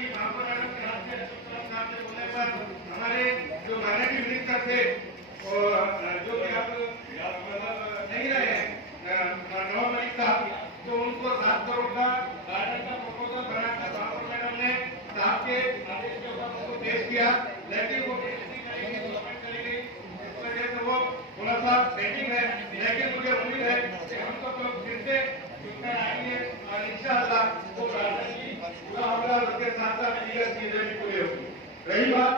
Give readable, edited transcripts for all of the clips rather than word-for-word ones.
कि महापौर मैडम के हाथ से साहब के बोलने पर हमारे जो माननीय मिनिस्टर थे और जो कि आप नहीं रहे हैं नवाब मलिक साहब, तो उनको 7 करोड़ का गार्डन का प्रपोजल बनाकर महापौर मैडम ने साहब के आदेश के ऊपर उनको पेश किया, लेकिन वो वो थोड़ा सा पेंडिंग है। लेकिन मुझे उम्मीद है कि हम तो फिर से चुनकर आएंगे और इंशाअल्लाह वो गार्डन की पूरा होगा, उसके साथ साथ लीगल चीजें भी पूरी होगी। रही बात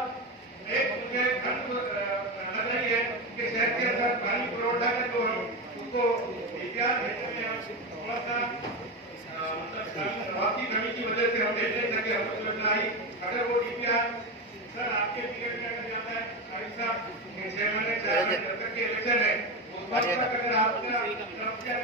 एक मुझे लग रही है कि शहर के अंदर पानी पुरवठा का जो हम उसको इतिहास भेजने में थोड़ा सा मतलब की कमी की वजह से हम भेज नहीं सके, हम योजना आई। अगर वो डीपीआर सर आपके पीरियड में अगर जाता है 6 महीने 4 महीने तक के इलेक्शन है, उस वक्त तक अगर आपका डीपीआर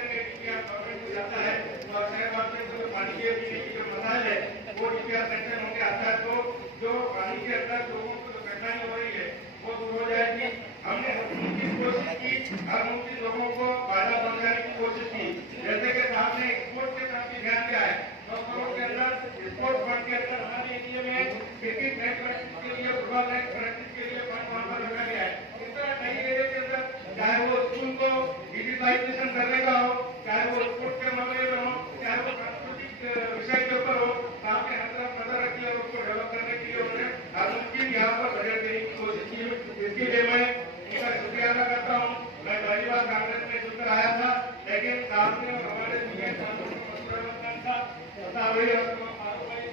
गवर्नमेंट को जाता है तो शहरवासियों को पानी के पीने की जो मसाइल है वो डीपीआर सेंटर होकर आता है, तो जो पानी के अंदर लोगों को जो कठिनाई हो रही है वो दूर हो जाएगी। हमने हर मुमकिन कोशिश की, हर मुमकिन लोगों को फायदा पहुंचाने की कोशिश की, जैसे कि साहब ने स्पोर्ट्स के तरफ भी ध्यान दिया है। 9 करोड़ के अंदर स्पोर्ट्स फंड के अंदर हमारे एरिया में क्रिकेट मैच प्रैक्टिस के लिए, फुटबॉल मैच प्रैक्टिस के लिए फंड वहां पर रखा गया है। इस तरह कई एरिया के अंदर चाहे वो स्कूल को डिजिटलाइजेशन करने का हो, चाहे वो स्पोर्ट्स के मामले में हो, चाहे वो सांस्कृतिक विषय के ऊपर हो, साहब ने हर तरफ नजर रखी और उसको डेवलप करने के लिए उन्होंने हर मुमकिन यहाँ पर बजट देने की कोशिश की। इसके लिए मैं उनका शुक्रिया अदा करता हूँ। मैं पहली बार कांग्रेस में जुड़कर आया था, लेकिन साहब ने हमारे सीनियर सांसदों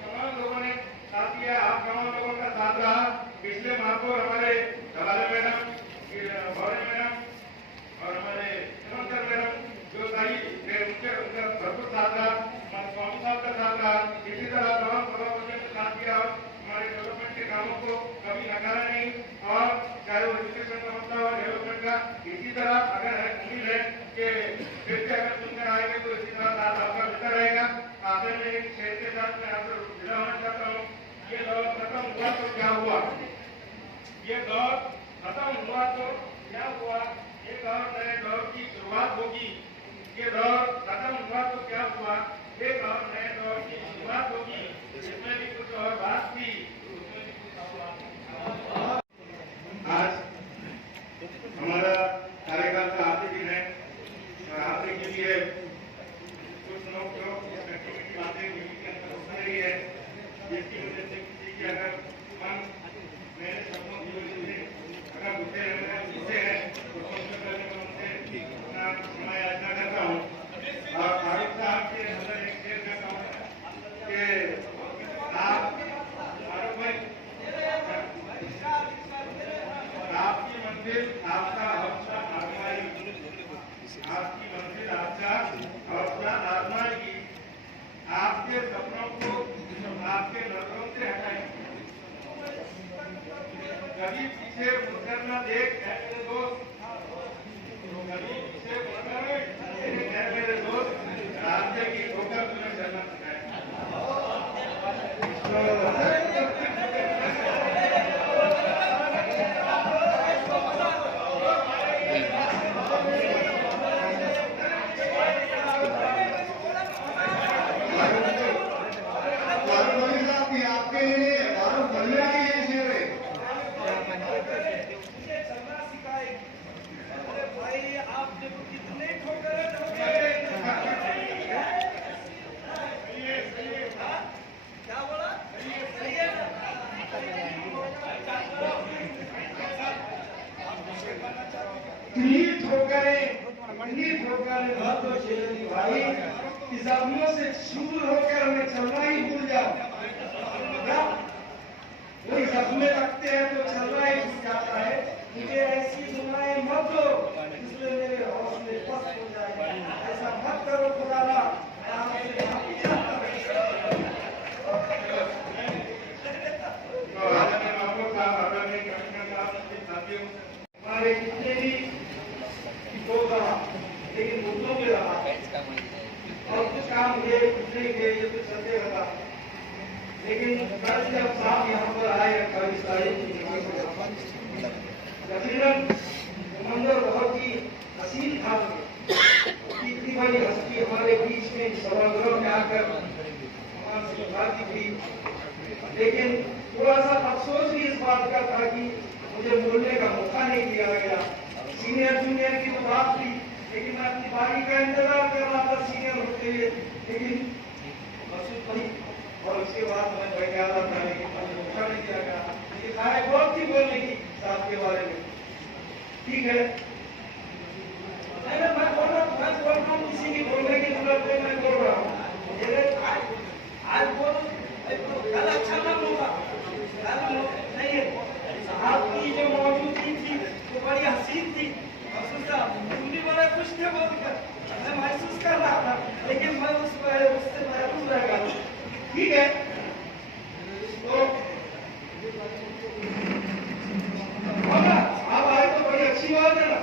तमाम लोगों ने साथ दिया, आप तमाम लोगों का साथ रहा। पिछले महापौर हमारे दलाले मैडम, भौरे मैडम और हमारे हेमंत मैडम जो सारी उनका भरपूर साथ रहा, हमारे स्वामी साहब का साथ रहा। इसी तरह तमाम सभापतियों ने साथ दिया और हमारे डेवलपमेंट के कामों को कभी नकारा नहीं, और चाहे वो एजुकेशन का मसला हो, डेवलपमेंट का। इसी तरह अगर उम्मीद है कि फिर से अगर सुनकर आएंगे तो इसी तरह साथ आपका मिलता रहेगा। आखिर में एक शेर के साथ मैं आपसे विदा होना चाहता हूँ। ये दौर खत्म हुआ तो क्या हुआ, ये दौर खत्म हुआ तो क्या हुआ, एक और नए दौर की शुरुआत होगी। ये दौर खत्म हुआ तो क्या हुआ, एक और नए दौर की शुरुआत होगी। इसमें भी कुछ और बात थी, उसमें भी कुछ और बात। आज हमारा कार्यकाल का आखिरी दिन है और आखिरी के लिए कुछ लोग जो बातें के अंदर हो रही है, जिसकी वजह से किसी की अगर मन मेरे शब्दों की वजह से अगर गुस्से हैं तो कोशिश करने में उनसे अपना समय याचना करता हूँ। और फारूक साहब के अंदर एक शेर करता हूँ कि आप फारूक भाई, आपकी मंजिल आपका हौसला आजमाएगी, आपकी मंजिल आपका हौसला आजमाएगी। आपके सपनों को आपके नजरों से हटाएंगे, कभी पीछे मुड़कर न देख मेरे दोस्त, कभी पीछे मुड़कर मेरे दोस्त, रास्ते की ठोकर तुम्हें चलना सिखाएगा। भाई इस आदमियों से शुरू होकर हमें चलना ही भूल जाओ। वो इस में रखते हैं तो चलना ही भूल जाता है। मुझे ऐसी दुआएं मत दो इसलिए मेरे हौसले पस्त हो जाए, ऐसा मत करो खुदारा। हमारे जितने भी लेकिन मुद्दों में रहा और कुछ काम हुए कुछ नहीं हुए, ये तो चलते रहा। लेकिन कल जब साहब यहाँ पर आए 28 तारीख यकीनन मंदिर बहुत ही हसीन था। इतनी बड़ी हस्ती हमारे बीच में सभागृह में आकर सुधार की थी, लेकिन थोड़ा सा अफसोस भी इस बात का था कि मुझे बोलने का मौका नहीं दिया गया। सीनियर जूनियर की तो बात थी, लेकिन मैं अपनी बारी का इंतजार कर रहा था सीनियर होते हुए, लेकिन मसूद भाई और उसके बाद मैं बैठ गया था, लेकिन मुझे मौका नहीं दिया गया। मुझे लायक बहुत थी बोलने की साहब के बारे में। ठीक है, मैं बोल रहा हूँ, किसी की बोलने की जरूरत नहीं, मैं बोल रहा हूँ आज बोलो, कल अच्छा ना होगा, कल नहीं है। साहब की जो मौजूदगी थी वो बड़ी हसीन थी। तुम भी बड़े खुश थे बोलकर, मैं महसूस कर रहा था, लेकिन मैं उससे महसूस रह गया। ठीक है, तो आप आए तो बड़ी अच्छी बात है ना,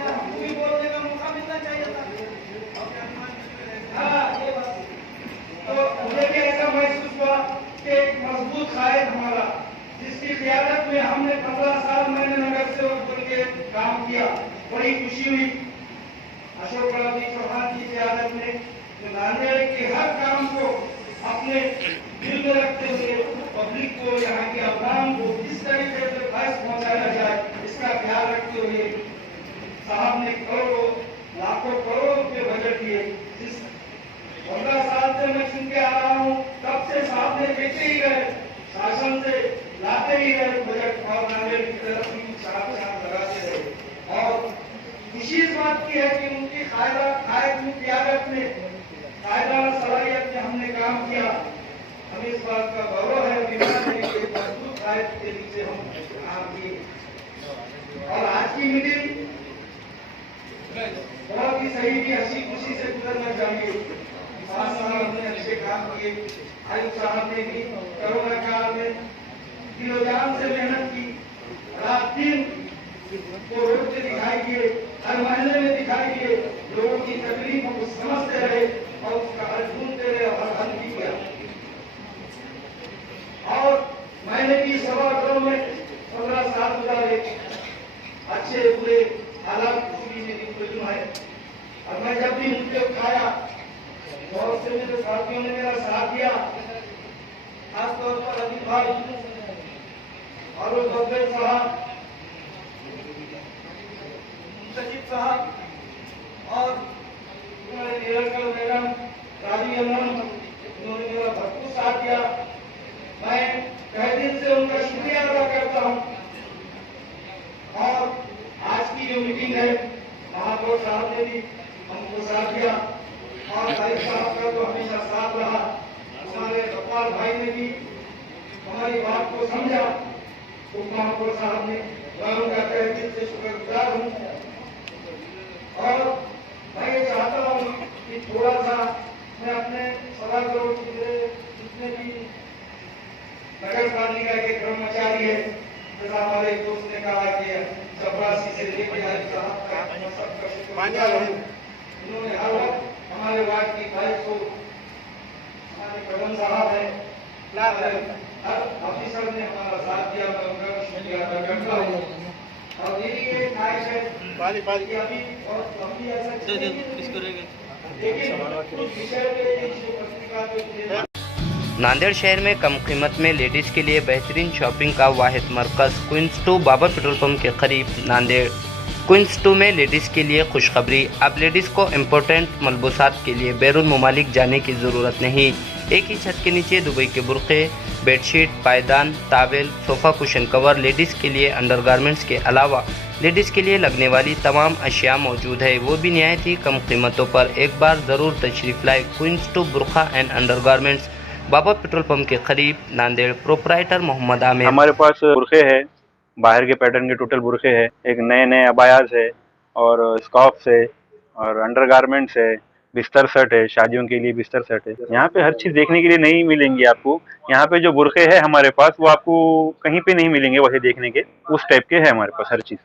हमको भी बोलने का मौका मिलना चाहिए था। हाँ, ये बात। तो मुझे भी ऐसा महसूस हुआ कि एक मजबूत कायद हमारा, जिसकी क़ियादत में हमने 15 साल मैंने नगर सेवक बन के काम किया, बड़ी खुशी हुई। अशोक जी चौहान की क़ियादत में जो नांदेड़ के हर काम को अपने दिल में रखते हुए पब्लिक को, यहाँ के अवाम को किस तरीके से फायदा पहुंचाया जाए, इसका ख्याल रखते हुए साहब ने करोड़ों लाखों करोड़ों रुपये बजट दिए। जिस 15 साल से मैं सुन के आ रहा हूँ, तब से साहब ने देते ही गए, शासन से लाते ही गए बजट, और नांदेड़ की तरफ भी चार लगाते रहे। और खुशी इस बात की है कि उनकी क़ियादत में, कायदाना सलाहियत में हमने काम किया। हमें इस बात का गौरव है, अभिमान है कि मजबूत कायद के नीचे हम काम किए। और आज की मीटिंग बहुत ही सही भी हंसी खुशी से गुजरना चाहिए। साहब ने अच्छे काम किए, आयुष साहब ने भी कोरोना काल में दिलो जान से मेहनत की, रात दिन को रोड से दिखाई दिए, हर महीने में दिखाई दिए, लोगों की तकलीफों को समझते रहे और उसका हल ढूंढते रहे और हल भी किया। और मैंने भी सभागृह में 15 साल गुजारे, अच्छे बुरे हालात की दिन है। और मैं जब भी मुद्दे उठाया, बहुत से मेरे साथियों ने मेरा साथ दिया, खासतौर पर अजीत भाई और बब्बे साहब, सचिव साहब और निरंकल मैडम, राजी अमन, उन्होंने मेरा भरपूर साथ दिया। मैं तहे दिल से उनका शुक्रिया अदा करता हूँ। और आज की जो मीटिंग है, महापौर साहब ने भी हमको साथ दिया, और भाई साहब का तो हमेशा साथ रहा। हमारे गफ्फार भाई ने भी हमारी बात को समझा, उप महापौर साहब ने, मैं उनका तहे दिल से शुक्रगुजार हूँ। और मैं ये चाहता हूँ कि थोड़ा सा मैं अपने सभागृह जितने भी नगर पालिका के कर्मचारी है, जैसा हमारे दोस्त ने कहा कि चपरासी से लेकर सबका शुक्रिया हूँ। उन्होंने हर वक्त हमारे वार्ड की फाइल को, हमारे प्रबंध साहब है, हर ऑफिसर ने हमारा साथ दिया, मैं उनका शुक्रिया अदा करता हूँ। और मेरी ये ख्वाहिश है कि अभी और हम भी ऐसा नांदेड़ शहर में कम कीमत में लेडीज़ के लिए बेहतरीन शॉपिंग का वाहिद मरकज़ क्वींस 2 बाबर पेट्रोल पंप के करीब नांदेड़। क्वींस 2 में लेडीज़ के लिए खुशखबरी, अब लेडीज़ को इम्पोर्टेंट मलबूसात के लिए बैरून ममालिक जाने की ज़रूरत नहीं। एक ही छत के नीचे दुबई के बुरक़े, बेडशीट, पायदान, तावेल, सोफ़ा कुशन कवर, लेडीज़ के लिए अंडरगारमेंट्स के अलावा लेडीज़ के लिए लगने वाली तमाम अशिया मौजूद है, वो भी निहायत ही कम कीमतों पर। एक बार ज़रूर तशरीफ़ लाए क्वींस 2 बुरखा and undergarments, Babar petrol pump के करीब नांदेड़। प्रोपराइटर मोहम्मद आमिर। हमारे पास बुरखे है, बाहर के पैटर्न के टोटल बुरखे है, एक नए नए अबायाज है और स्कार्फ्स है और अंडरगारमेंट्स है, बिस्तर सेट है, शादियों के लिए बिस्तर सेट है। यहाँ पे हर चीज़ देखने के लिए नहीं मिलेंगी आपको। यहाँ पे जो बुरखे है हमारे पास वो आपको कहीं पे नहीं मिलेंगे वैसे देखने के, उस टाइप के है हमारे पास हर चीज़।